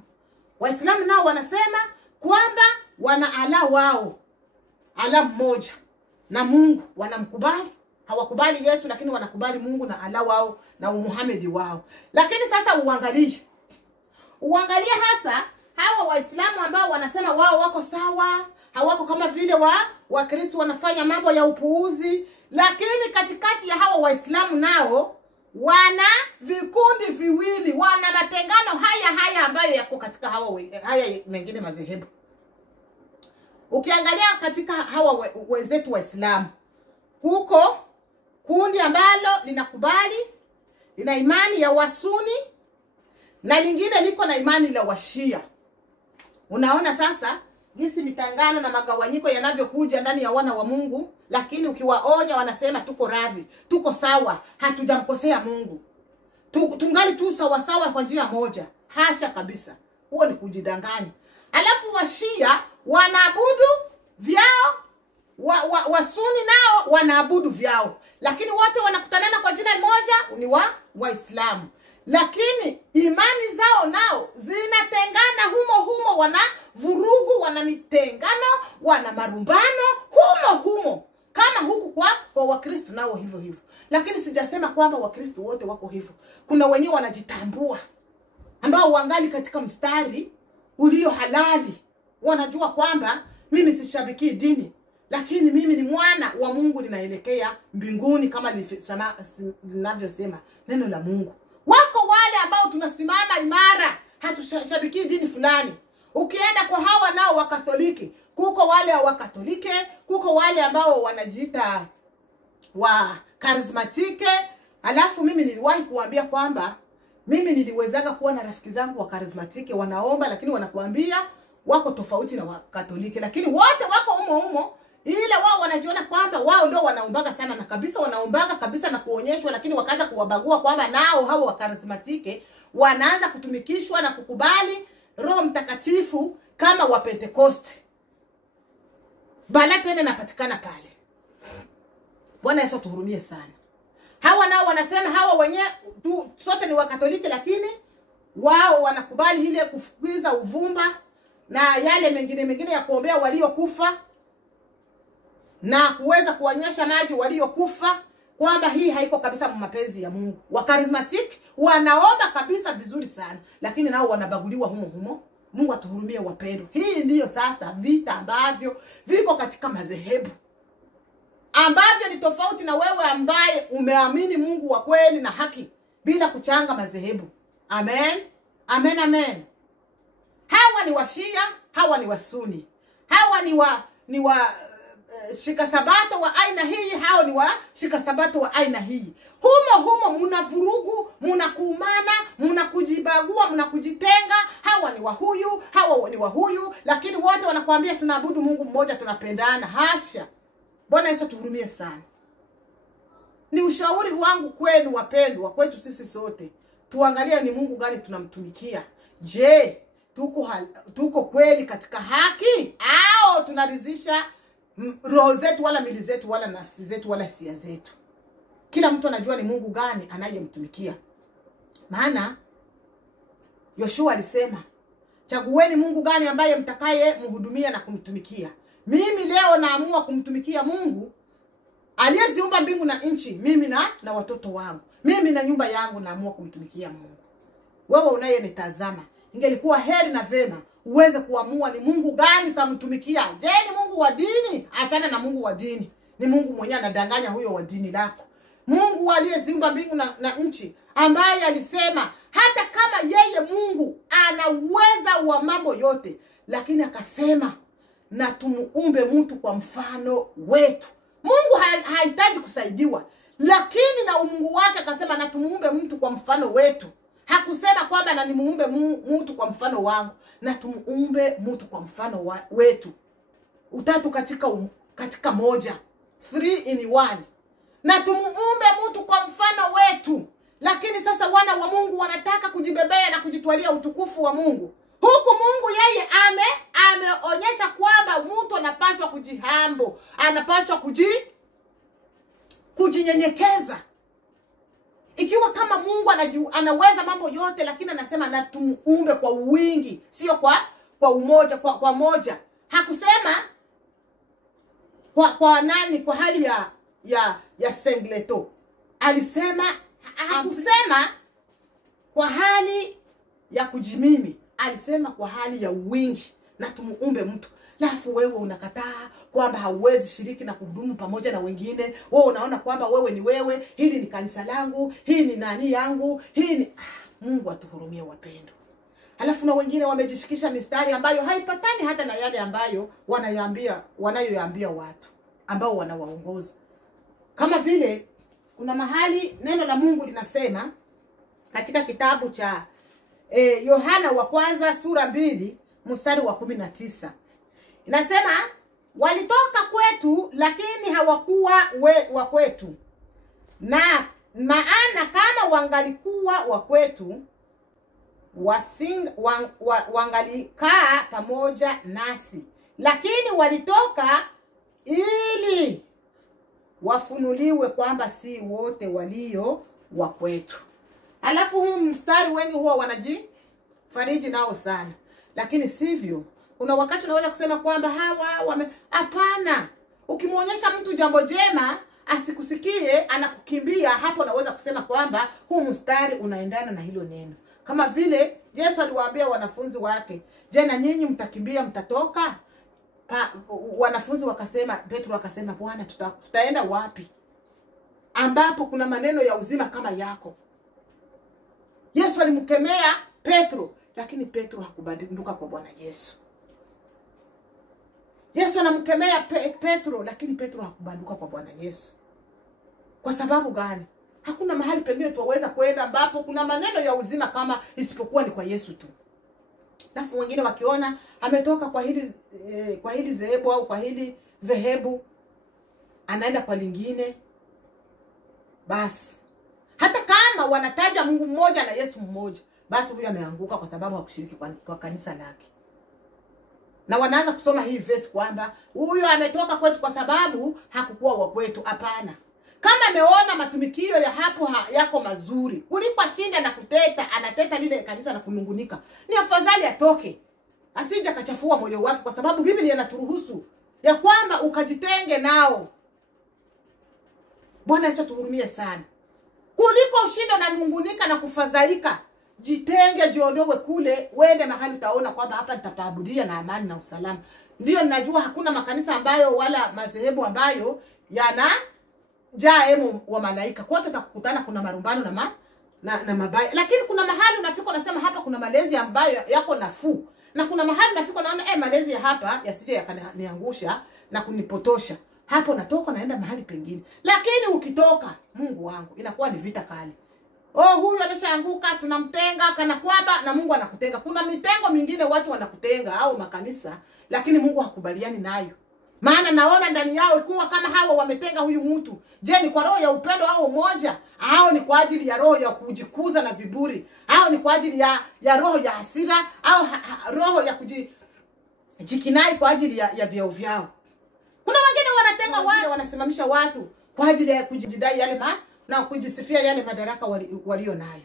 Waislamu nao wanasema kwamba wana Allah wao, Allah mmoja, na Mungu wanamkubali. Hawakubali Yesu lakini wanakubali Mungu na Allah wao na Muhammad wao. Lakini sasa uangalie hasa hawa Waislamu ambao wanasema wao wako sawa, hawako kama vile wa Kristo wanafanya mambo ya upuuzi. Lakini katikati ya hawa Waislamu nao wana vikundi viwili, wana matengano haya ambayo yako katika haya mengine madhehebu. Ukiangalia katika hawa wenzetu Waislamu, huko kundi ambalo linakubali, lina imani ya Wasuni, na lingine liko na imani la Washia. Unaona sasa jinsi mitangano na magawanyiko yanavyokuja ndani ya wana wa Mungu, lakini ukiwaonya wanasema tuko radhi, tuko sawa, hatujamkosea Mungu, tungali tu sawa kwa njia moja. Hasha kabisa, huo ni kujidanganya. Alafu Washia wanaabudu vyao, Wasuni nao wanaabudu vyao, lakini wote wanakutanana kwa jina moja, ni Waislamu. Lakini imani zao nao zinatengana humo, wana vurugu, wana mitengano, wana marumbano humo kama huku kwa Wakristo nao hivyo. Lakini sijasema kwamba Wakristo wote wako hivyo. Kuna wenyewe wanajitambua ambao wangali katika mstari ulio halali, wanajua kwamba mimi sishabiki dini, lakini mimi ni mwana wa Mungu, ninaelekea mbinguni kama ninavyosema neno la Mungu. Wako wale ambao tunasimama imara, hatushabiki dini fulani. Ukienda kwa hawa nao Wakatholiki, kuko wale wa Katolike, kuko wale ambao wanajiita wa karismatike. Alafu mimi niliwahi kuambia kwamba mimi niliwezaga kuwa na rafiki zangu wa karismatike wanaomba, lakini wanakuambia wako tofauti na wa Katolike, lakini wote wako humo. Ile wao wanajiona kwamba wao ndio wanaombaga sana, na kabisa wanaombaga kabisa na kuonyeshwa, lakini wakaanza kuwabagua kwamba nao hao wa karismatike wanaanza kutumikishwa na kukubali Roho Mtakatifu kama wa Pentekoste. Bala tena napatikana pale. Bwana Yesu tuhurumie sana. Hawa nao wanasema hawa wenyewe sote ni wa Katoliki, lakini wao wanakubali ile kufukiza uvumba na yale mengine ya kuombea waliokufa na kuweza kuonyesha maji waliokufa, kwamba hii haiko kabisa mapenzi ya Mungu. Wa charismatic wanaomba kabisa vizuri sana, lakini nao wanabaguliwa humo. Mungu atuhurumie wapendwa. Hii ndiyo sasa vita ambavyo viko katika madhehebu, ambavyo ni tofauti na wewe ambaye umeamini Mungu wa kweli na haki bila kuchanga madhehebu. Amen. Hawa ni Washia, hawa ni Wasuni. Hawa ni wa shika sabato wa aina hii, hao ni wa shika sabato wa aina hii. Humo muna vurugu, muna kuumana, muna kujibagua, muna kujitenga. Hawa ni wa huyu, hawa ni wa huyu, lakini wote wanakuambia tunaabudu Mungu mmoja, tunapendana. Hasha. Bwana Yesu tuhurumie sana. Ni ushauri wangu kwenu wapendwa, kwetu sisi sote. Tuangalie ni Mungu gani tunamtumikia. Je, tuko kweli katika haki au tunaridhisha roho zetu wala mili zetu wala nafsi zetu wala hisia zetu? Kila mtu anajua ni Mungu gani anayemtumikia. Maana Yoshua alisema, chagueni Mungu gani ambaye mtakaye mhudumia na kumtumikia. Mimi leo naamua kumtumikia Mungu aliyeziumba mbingu na nchi. Mimi na watoto wangu, mimi na nyumba yangu naamua kumtumikia Mungu. Wewe unayenitazama, ingelikuwa heri na vema uweze kuamua ni Mungu gani utamtumikia. Je, ni Mungu wa dini? Achana na Mungu wa dini. Ni Mungu mwenyewe anadanganya huyo wa dini lako. Mungu aliyeziumba mbingu na nchi, ambaye alisema hata kama yeye Mungu ana uweza wa mambo yote, lakini akasema na tumuumbe mtu kwa mfano wetu. Mungu hahitaji kusaidiwa, lakini na umungu wake akasema na tumuumbe mtu kwa mfano wetu. Hakusema kwamba na nimuumbe mtu kwa mfano wangu, na tumuumbe mtu kwa mfano wetu. Utatu katika moja. 3 in 1. Na tumuumbe mtu kwa mfano wetu. Lakini sasa wana wa Mungu wanataka kujibebea na kujitwalia utukufu wa Mungu. Huku Mungu yeye ameonyesha kwamba mtu anapaswa kujihambo, anapaswa kujinyenyekeza. Ikiwa kama Mungu anaweza mambo yote, lakini anasema na tumuumbe kwa wingi, sio kwa umoja, kwa moja. Hakusema kwa nani, kwa hali ya singleto. Alisema, hakusema kwa hali ya kujimimi. Alisema kwa hali ya wingi na tumuumbe mtu. Lafu wewe unakataa kwamba hauwezi shiriki na kuhudumu pamoja na wengine. Wewe unaona kwamba wewe ni wewe, hili ni kanisa langu, hii ni nani yangu, hii ni Mungu atuhurumie wapendo. Halafu na wengine wamejishikisha mistari ambayo haipatani hata na yale ambayo wanayoyaambia watu ambao wanawaongoza. Kama vile kuna mahali neno la Mungu linasema katika kitabu cha Yohana wa kwanza sura 2 mstari wa 19. Inasema walitoka kwetu lakini hawakuwa wa kwetu. Na maana kama wangalikuwa wa kwetu wangalikaa pamoja nasi. Lakini walitoka ili wafunuliwe kwamba si wote walio wa kwetu. Alafu huu mstari wengi huwa wanajifariji nao sana. Lakini sivyo. Kuna wakati unaweza kusema kwamba hapana. Ukimuonyesha mtu jambo jema asikusikie, anakukimbia, hapo unaweza kusema kwamba huu mstari unaendana na hilo neno. Kama vile Yesu aliwaambia wanafunzi wake, je, na nyinyi mtakimbia mtatoka? Wanafunzi wakasema, Petro akasema, Bwana tutaenda wapi ambapo kuna maneno ya uzima kama yako? Yesu alimkemea Petro, lakini Petro hakubadilika kwa Bwana Yesu. Yesu anamkemea Petro, lakini Petro hakubadilika kwa Bwana Yesu. Kwa sababu gani? Hakuna mahali pengine tuweza kwenda ambapo kuna maneno ya uzima kama isipokuwa ni kwa Yesu tu. Nafu wengine wakiona ametoka kwa hili zehebu au kwa hili zehebu, anaenda kwa lingine, basi hata kama wanataja Mungu mmoja na Yesu mmoja, basi huyu ameanguka kwa sababu hakushiriki kwa kanisa lake. Na wanaanza kusoma hii verse kwamba huyu ametoka kwetu kwa sababu hakukuwa wa kwetu. Hapana. Kama ameona matumikio ya hapo yako mazuri, kuliko shinda na kuteta, anateta lile kanisa na kunungunika, ni afadhali atoke. Asije akachafua moyo wake, kwa sababu Biblia inaturuhusu ya kwamba ukajitenge nao. Bwana Yesu tuhurumie sana. Kuliko ushinda na nungunika na kufadhaika, jitenge, jiondowe kule, uende mahali utaona kwamba hapa nitapaabudia na amani na usalama. Ndio ninajua hakuna makanisa ambayo wala madhehebu ambayo yana emu wa malaika. Kote utakutana kuna marumbano na mabaya. Lakini kuna mahali unafika unasema hapa kuna malezi ambayo yako nafuu. Na kuna mahali nafika naona malezi ya hapa yasije yakaniangusha na kunipotosha. Hapo natoka naenda mahali pengine. Lakini ukitoka, Mungu wangu, inakuwa ni vita kali. Huyu ameshaanguka, tunamtenga kana kwamba na Mungu anakutenga. Kuna mitengo mingine watu wanakutenga au makanisa, lakini Mungu hakubaliani nayo. Maana naona ndani yao kuwa kama hawa wametenga huyu mtu. Je, ni kwa roho ya upendo au umoja? Au ni kwa ajili ya roho ya kujikuza na viburi? Au ni kwa ajili ya roho ya hasira? Au roho ya kujikinai kwa ajili ya vyao vyao? Kuna wengine wanatenga wale wanasimamisha watu kwa ajili ya kujidai yale na kujisifia yale madaraka walio nayo.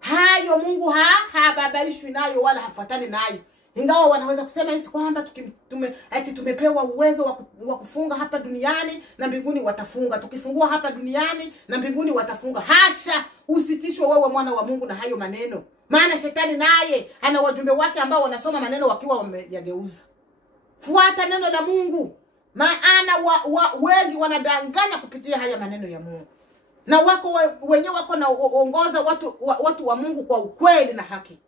Hayo Mungu hababaishwi nayo wala hafuatani nayo. Ingawa wanaweza kusema eti kwamba tumepewa uwezo wa kufunga hapa duniani na mbinguni watafunga. Tukifungua hapa duniani na mbinguni watafunga. Hasha, usitishwe wewe mwana wa Mungu na hayo maneno. Maana shetani naye ana wajumbe wake ambao wanasoma maneno wakiwa wameyageuza. Fuata neno la Mungu. Maana wengi wanadanganya kupitia haya maneno ya Mungu. Na wenyewe wako na ongoza watu wa Mungu kwa ukweli na haki.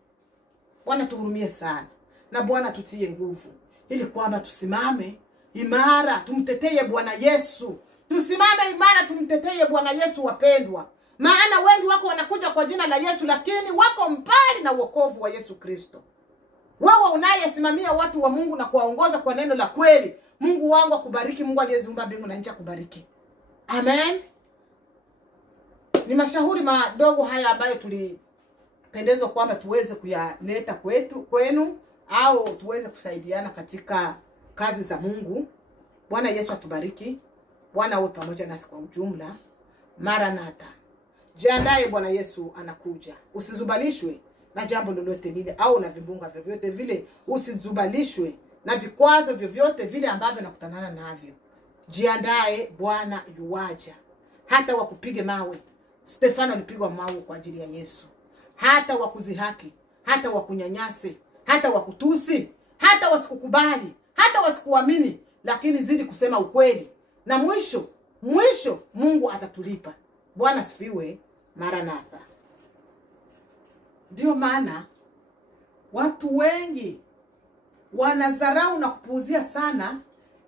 Bwana tuhurumie sana. Na Bwana tutie nguvu ili kwamba tusimame imara, tumtetee Bwana Yesu. Tusimame imara, tumtetee Bwana Yesu wapendwa. Maana wengi wako wanakuja kwa jina la Yesu lakini wako mbali na wokovu wa Yesu Kristo. Wewe unayesimamia watu wa Mungu na kuwaongoza kwa neno la kweli, Mungu wangu akubariki. Mungu aliyeziumba mbingu na nchi akubariki. Amen. Ni mashauri madogo haya ambayo tulipendezwa kwamba tuweze kuyaleta kwenu au tuweze kusaidiana katika kazi za Mungu. Bwana Yesu atubariki. Bwana awe pamoja nasi kwa ujumla. Maranatha. Jiandae, Bwana Yesu anakuja. Usizubalishwe na jambo lolote lile au na vimbunga vyovyote vile. Usizubalishwe na vikwazo vyovyote vile ambavyo nakutanana navyo. Jiandae, Bwana yuaja. Hata wakupige mawe. Stefano alipigwa mawe kwa ajili ya Yesu. Hata wakuzihaki, hata wakunyanyase, hata wakutusi, hata wasikukubali, hata wasikuamini, lakini zidi kusema ukweli. Na mwisho Mungu atatulipa. Bwana sifiwe. Maranatha. Ndio maana watu wengi wanadharau na kupuuzia sana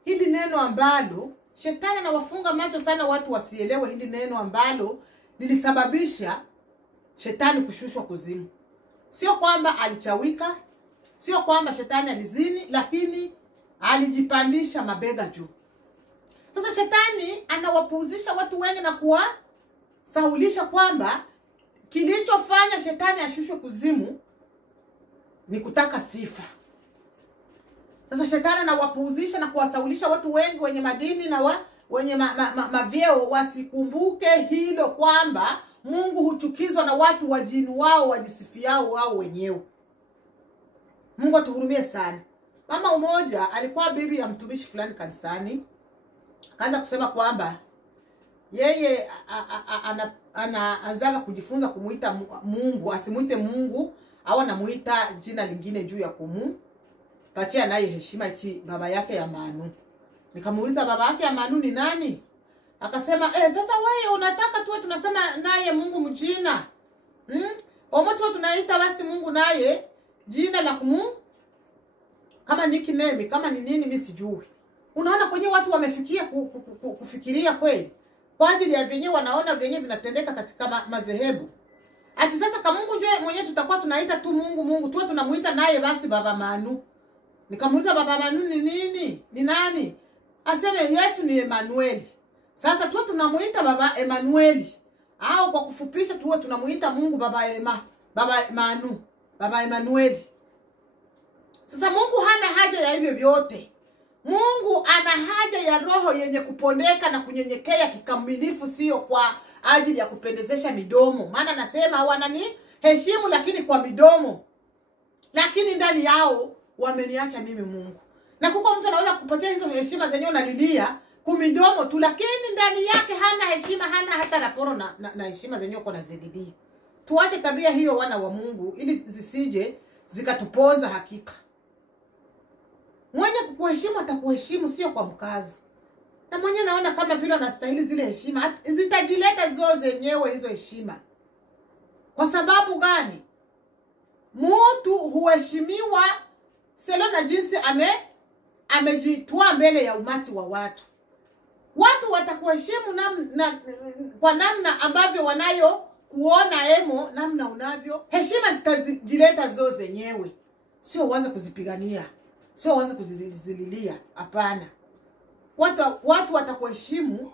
hili neno ambalo shetani anawafunga macho sana watu wasielewe hili neno ambalo lilisababisha shetani kushushwa kuzimu. Sio kwamba alichawika, sio kwamba shetani alizini, lakini alijipandisha mabega juu. Sasa shetani anawapuuzisha watu wengi na kuwasahulisha kwamba kilichofanya shetani ashushwe kuzimu ni kutaka sifa. Sasa shetani anawapuuzisha na kuwasahulisha watu wengi wenye madini na wenye mavyeo wasikumbuke hilo kwamba Mungu huchukizwa na watu wajini wao wajisifiao wao wenyewe. Mungu atuhurumie sana. Mama mmoja alikuwa bibi ya mtumishi fulani kanisani. Akaanza kusema kwamba yeye anaanza kujifunza kumuita Mungu, asimuite Mungu au anamuita jina lingine juu ya patia naye heshima eti baba yake ya Manu. Nikamuuliza baba yake ya Manu ni nani? Akasema sasa wewe unataka tuwe tunasema naye Mungu mjina. Omoto tunaita basi Mungu naye jina la kama nickname, kama ni nini mimi sijui. Unaona kwenye watu wamefikia kufikiria kweli kwa ajili ya vyenyewe wanaona vyenyewe vinatendeka katika madhehebu. Ati sasa kama Mungu ndio mwenyewe tutakuwa tunaita tu Mungu tuwe tunamuita naye basi baba Manu. Nikamuuliza baba Manu ni nini? Ni nani? Aseme Yesu ni Emmanuel. Sasa tuwe tunamuita baba Emmanuel au kwa kufupisha tuwe tunamuita Mungu baba Manu, baba Emmanuel. Sasa Mungu hana haja ya hivyo vyote. Mungu ana haja ya roho yenye kupondeka na kunyenyekea kikamilifu, sio kwa ajili ya kupendezesha midomo. Maana nasema wanani heshimu lakini kwa midomo, lakini ndani yao wameniacha mimi Mungu. Na kuko mtu anaweza kupotea hizo heshima zenyewe unalilia kumidomo tu, lakini ndani yake hana heshima, hana hata raporo na heshima zenyewe uko nazididia. Tuache tabia hiyo wana wa Mungu ili zisije zikatuponza hakika. Mwenye kukuheshimu atakuheshimu sio kwa mkazo. Na mwenye naona kama vile anastahili zile heshima, zitajileta zao zenyewe hizo heshima. Kwa sababu gani? Mtu huheshimiwa selo na jinsi amejitoa mbele ya umati wa watu. Watu watakuheshimu kwa namna ambavyo wanayo kuona emo, namna unavyo. Heshima zitajileta zo zenyewe. Sio uanze kuzipigania. Sio uanze kuzililia. Hapana. Watu watakuheshimu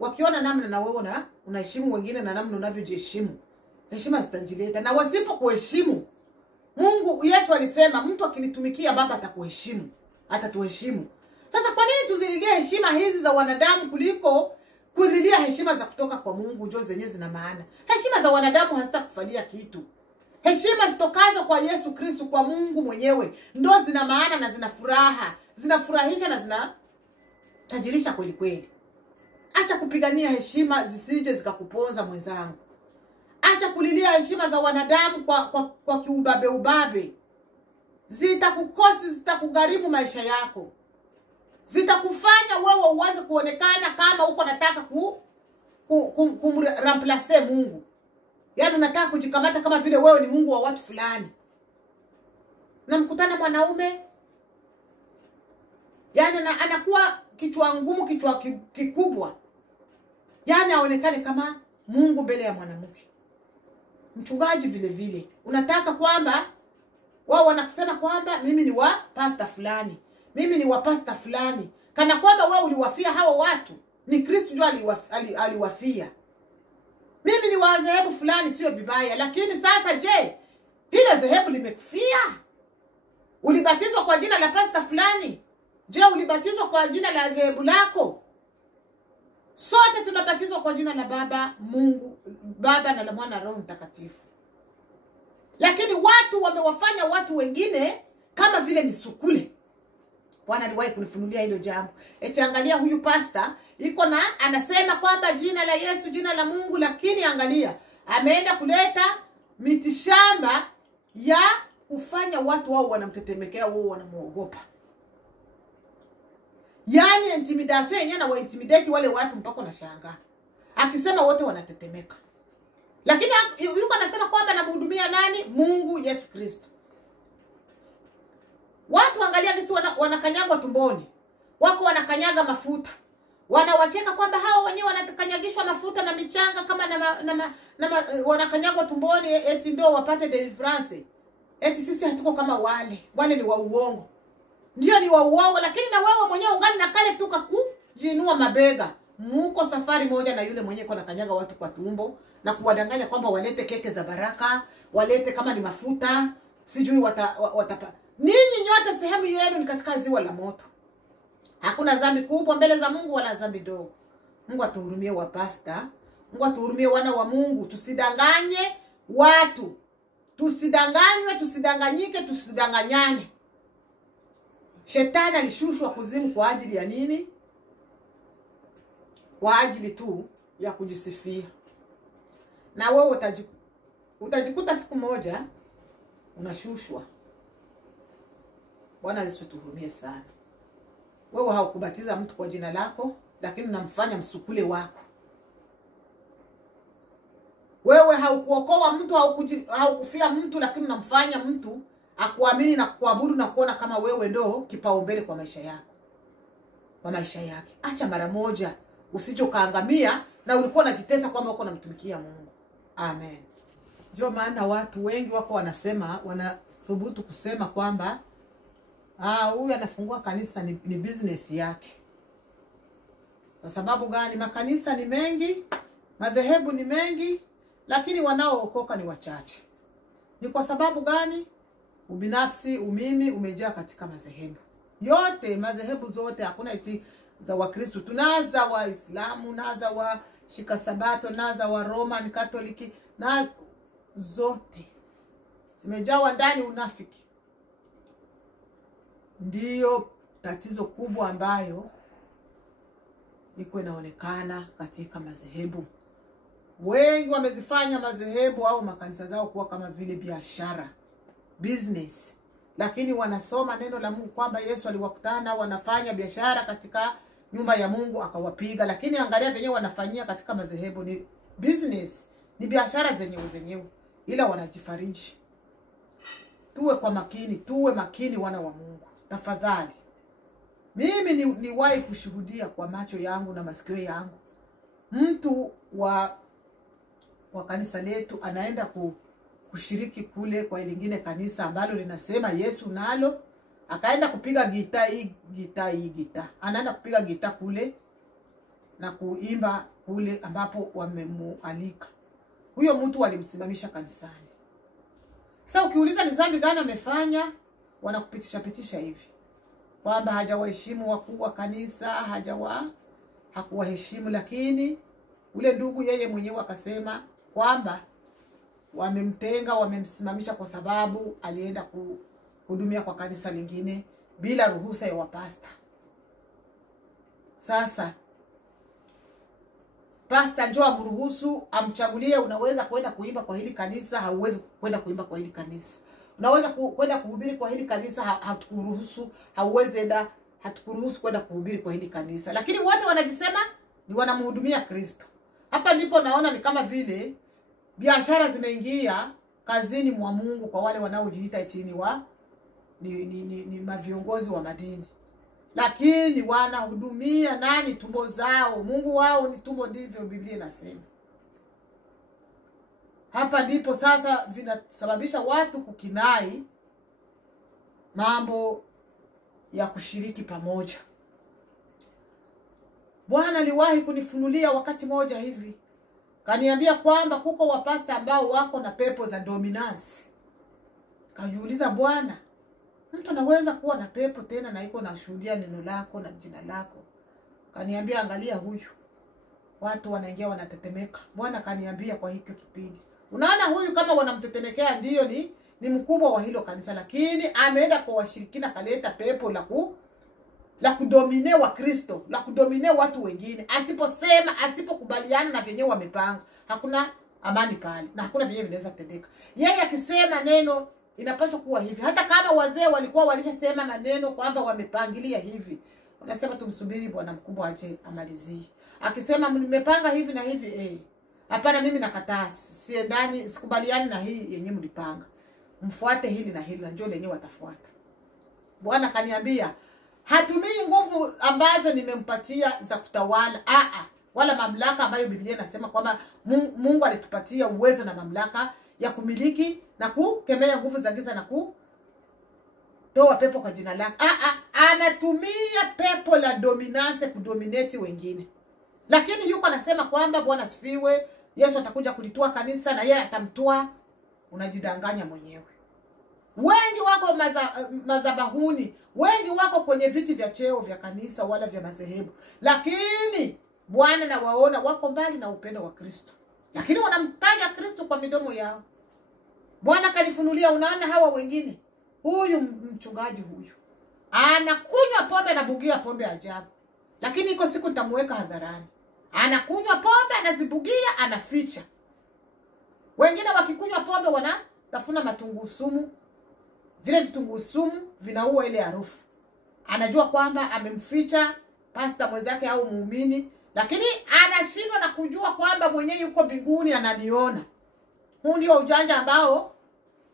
wakiona namna na wewe unaheshimu wengine na namna unavyojiheshimu. Heshima zitajileta. Na wasipo kuheshimu, Mungu, Yesu alisema mtu akinitumikia Baba atakuheshimu. Atatuheshimu. Sasa kwa nini tuzililie heshima hizi za wanadamu kuliko kulilia heshima za kutoka kwa Mungu ndio zenye zina maana? Heshima za wanadamu hazitakufalia kitu. Heshima zitokazo kwa Yesu Kristo, kwa Mungu mwenyewe, ndio zina maana na zina furaha, zinafurahisha na zinatajirisha kweli kweli. Acha kupigania heshima zisije zikakuponza mwenzangu. Acha kulilia heshima za wanadamu kwa kiubabe. Zitakukosi, zitakugharimu maisha yako. Zitakufanya wewe uanze kuonekana kama uko nataka kumramplace Mungu. Yaani unataka kujikamata kama vile wewe ni Mungu wa watu fulani. Na mkutana mwanaume, yaani anakuwa kichwa ngumu, kichwa kikubwa. Yaani aonekane kama Mungu mbele ya mwanamke. Mchungaji vile vile, unataka kwamba wao wanakusema kwamba mimi ni wa pastor fulani. Mimi ni wa pastor fulani. Kana kwamba wewe uliwafia hao watu. Ni Kristo ndio aliwafia. Mimi ni wa dhehebu fulani, sio vibaya. Lakini sasa je, hilo dhehebu limekufia? Ulibatizwa kwa jina la pastor fulani? Je, ulibatizwa kwa jina la dhehebu lako? Sote tunabatizwa kwa jina la Baba, Mungu, Baba na la Mwana na Roho Mtakatifu. Lakini watu wamewafanya watu wengine kama vile misukule. Bwana aliwahi kunifunulia hilo jambo. Eti angalia huyu pastor iko na anasema kwamba jina la Yesu, jina la Mungu, lakini angalia ameenda kuleta mitishamba ya kufanya watu wao wanamtetemekea, wao wanamuogopa. Yaani intimidation yenyewe na wa intimidate wale watu mpaka na shangaa. Akisema wote wanatetemeka. Lakini yuko anasema kwamba anamhudumia nani? Mungu Yesu Kristo. Watu angalia gisi wanakanyagwa tumboni. Wako wanakanyaga mafuta. Wanawacheka kwamba hao wenyewe wanakanyagishwa mafuta na michanga kama wanakanyagwa tumboni eti ndio wapate deliverance. Eti sisi hatuko kama wale. Wale ni wa uongo. Ndio ni wa uongo, lakini na wewe mwenyewe ungali na kale tu kujinua mabega. Muko safari moja na yule mwenyewe kwa kanyaga watu kwa tumbo na kuwadanganya kwamba walete keke za baraka, walete kama ni mafuta, sijui watapa. Ninyi nyote sehemu yenu ni katika ziwa la moto. Hakuna dhambi kubwa mbele za Mungu wala dhambi dogo. Mungu atuhurumie wa pastor, Mungu atuhurumie wana wa Mungu, tusidanganye watu. Tusidanganywe, tusidanganyike, tusidanganyane. Shetani alishushwa kuzimu kwa ajili ya nini? Kwa ajili tu ya kujisifia. Na wewe utajikuta siku moja unashushwa. Bwana Yesu tuhurumie sana. Wewe haukubatiza mtu kwa jina lako, lakini unamfanya msukule wako. Wewe haukuokoa mtu, haukufia mtu, lakini unamfanya mtu akuamini na kuabudu na kuona kama wewe ndo kipaumbele kwa maisha yako. Kwa maisha yake. Acha mara moja usije kaangamia na ulikuwa unajitesa kwamba uko unamtumikia Mungu. Amen. Ndio maana watu wengi wako wanasema, wanathubutu kusema kwamba huyu anafungua kanisa ni business yake. Kwa sababu gani? Makanisa ni mengi, madhehebu ni mengi, lakini wanaookoka ni wachache. Ni kwa sababu gani? Ubinafsi, umimi umejaa katika madhehebu. Yote, madhehebu zote, hakuna eti za Wakristo. Tunaza Waislamu, naza wa Shika Sabato, naza wa Roman Catholic, na zote zimejawa ndani unafiki. Ndiyo tatizo kubwa ambayo iko inaonekana katika madhehebu. Wengi wamezifanya madhehebu au makanisa zao kuwa kama vile biashara, business. Lakini wanasoma neno la Mungu kwamba Yesu aliwakutana wanafanya biashara katika nyumba ya Mungu akawapiga. Lakini angalia venyewe wanafanyia katika madhehebu ni business, ni biashara zenyewe. Ila wanajifariji. Tuwe makini wana wa Mungu. tafadhali. Mimi niwahi kushuhudia kwa macho yangu na masikio yangu. Mtu wa kanisa letu anaenda kushiriki kule kwa lingine kanisa ambalo linasema Yesu nalo, akaenda kupiga gitaa. Anaenda kupiga gitaa kule na kuimba kule ambapo wamemualika. Huyo mtu walimsimamisha kanisani. Sasa ukiuliza ni dhambi gani amefanya, wanakupitisha hivi kwamba hajawaheshimu wakuu wa kanisa, hakuwaheshimu. Lakini ule ndugu yeye mwenyewe akasema kwamba wamemtenga, wamemsimamisha kwa sababu alienda kuhudumia kwa kanisa lingine bila ruhusa ya wapasta. Sasa pasta njoo amruhusu, amchagulie, unaweza kwenda kuimba kwa hili kanisa, hauwezi kwenda kuimba kwa hili kanisa. Unaweza kwenda kuhubiri kwa hili kanisa, hatukuruhusu, hauwezi enda, hatukuruhusu kwenda kuhubiri kwa hili kanisa. Lakini wote wanajisema ni wanamhudumia Kristo. Hapa ndipo naona ni kama vile biashara zimeingia kazini mwa Mungu kwa wale wanaojiita eti ni maviongozi wa madini. Lakini wanahudumia nani? Tumbo zao. Mungu wao ni tumbo, ndivyo Biblia inasema. Hapa ndipo sasa vinasababisha watu kukinai mambo ya kushiriki pamoja. Bwana aliwahi kunifunulia wakati moja hivi. Kaniambia kwamba kuko wapasta ambao wako na pepo za dominance. Kajiuliza, Bwana, mtu anaweza kuwa na pepo tena na iko na shuhudia neno lako na jina lako? Kaniambia, angalia huyu. Watu wanaingia wanatetemeka. Bwana kaniambia kwa hiki kipindi, unaona huyu kama wanamtetemekea ndio ni mkubwa wa hilo kanisa, lakini ameenda kwa washirikina kaleta pepo la kudomine wa Kristo, la kudomine watu wengine. Asiposema, asipokubaliana na venyewe wamepanga, hakuna amani pale na hakuna venyewe vinaweza tendeka. Yeye akisema neno inapaswa kuwa hivi. Hata kama wazee walikuwa walishasema maneno kwamba wamepangilia hivi, wanasema tumsubiri bwana mkubwa aje amalizie. Akisema nimepanga hivi na hivi, hapana, mimi nakataa, siendani, sikubaliani na hii yenyewe mlipanga. Mfuate hili na hili na njoo lenyewe watafuata. Bwana kaniambia hatumii nguvu ambazo nimempatia za kutawala, wala mamlaka ambayo Biblia inasema kwamba Mungu alitupatia uwezo na mamlaka ya kumiliki na kukemea nguvu za giza na kutoa pepo kwa jina lake. Anatumia pepo la dominance kudominate wengine. Lakini yuko anasema kwamba Bwana sifiwe, Yesu atakuja kulitoa kanisa na yeye atamtoa. Unajidanganya mwenyewe. Wengi wako mazabahuni, wengi wako kwenye viti vya cheo vya kanisa wala vya madhehebu, lakini Bwana na waona wako mbali na upendo wa Kristo, lakini wanamtaja Kristo kwa midomo yao. Bwana kanifunulia, unaona hawa wengine, huyu mchungaji huyu anakunywa pombe na bugia pombe ajabu, lakini iko siku tamuweka hadharani. Anakunywa pombe, anazibugia, anaficha. Wengine wakikunywa pombe wanatafuna matunguu sumu. Vile vitunguu sumu vinaua ile harufu. Anajua kwamba amemficha pasta mwenzake au muumini, lakini anashindwa na kujua kwamba mwenyewe yuko mbinguni ananiona. Huu ndio ujanja ambao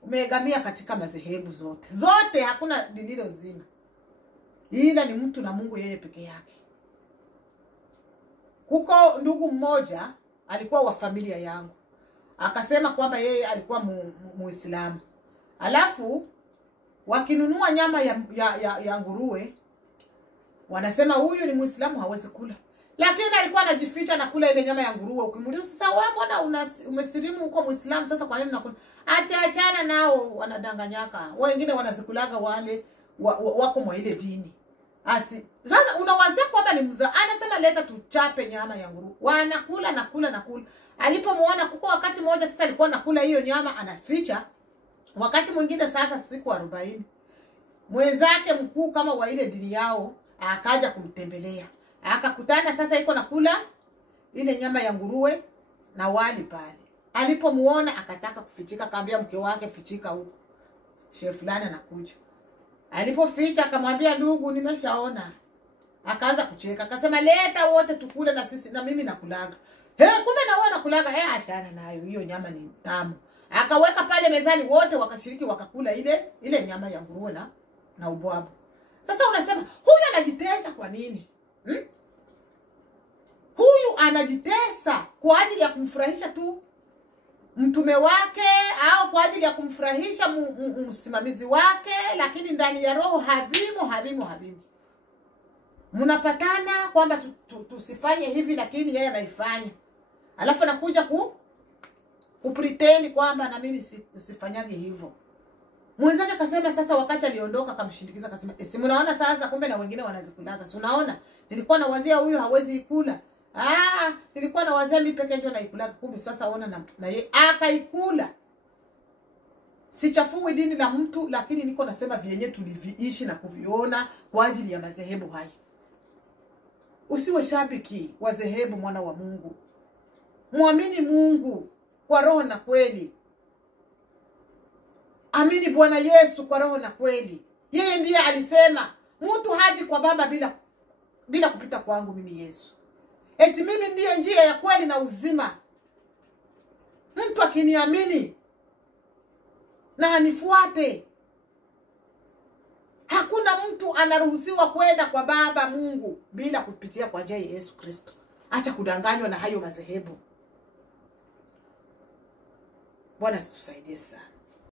umeegamia katika madhehebu zote, hakuna lililo zima. Ila ni mtu na Mungu yeye peke yake. Kuko ndugu mmoja alikuwa wa familia yangu. Akasema kwamba yeye alikuwa Muislamu. Alafu wakinunua nyama ya nguruwe, wanasema huyu ni Muislamu hawezi kula. Lakini alikuwa anajificha na kula ile nyama ya nguruwe. Ukimuuliza, sasa wewe mbona umesilimu huko Muislamu, sasa kwa nini unakula? Achana nao, wanadanganyaka. Wengine wanazikulaga wale wako mwa ile dini. Sasa unawazia kwamba ni mza. Anasema leta tuchape nyama ya nguruwe. Wanakula na kula. Alipomuona kuko wakati mmoja sasa alikuwa anakula hiyo nyama anaficha. Wakati mwingine sasa siku 40. Mwenzake mkuu kama wa ile dini yao akaja kumtembelea. Akakutana sasa iko nakula ile nyama ya nguruwe na wali pale. Alipomuona akataka kufichika, akamwambia mke wake, fichika huko, chef fulani anakuja. Alipoficha akamwambia, ndugu, nimeshaona. Akaanza kucheka, akasema leta wote tukule na sisi na mimi nakulaga. Kumbe na wewe nakulaga. Achana nayo, hiyo nyama ni tamu. Akaweka pale mezani, wote wakashiriki wakakula ile nyama ya nguruwe na ubwabu. Sasa unasema huyu anajitesa kwa nini? Huyu anajitesa kwa ajili ya kumfurahisha tu mtume wake au kwa ajili ya kumfurahisha msimamizi wake, lakini ndani ya roho havimo. Mnapatana kwamba tusifanye hivi, lakini yeye anaifanya. Alafu anakuja kupretend kwamba na mimi sifanyage hivyo. Mwenzake akasema sasa wakati aliondoka akamshindikiza akasema si mnaona sasa kumbe na wengine wanazikulaga. Si unaona? Nilikuwa nawazia huyu hawezi ikula. Nilikuwa nawazia mimi peke yangu naikulaga, kumbe sasa ona na yeye akaikula. Sichafui dini la mtu, lakini niko nasema vyenye tuliviishi na kuviona kwa ajili ya madhehebu haya. Usiwe shabiki wa dhehebu, mwana wa Mungu. Muamini Mungu kwa roho na kweli. Amini Bwana Yesu kwa roho na kweli. Yeye ndiye alisema mtu haji kwa Baba bila kupita kwangu mimi Yesu. Eti mimi ndiye njia ya kweli na uzima. Mtu akiniamini na anifuate, hakuna mtu anaruhusiwa kwenda kwa Baba Mungu bila kupitia kwa njia ya Yesu Kristo. Acha kudanganywa na hayo madhehebu. Bwana tusaidie sana.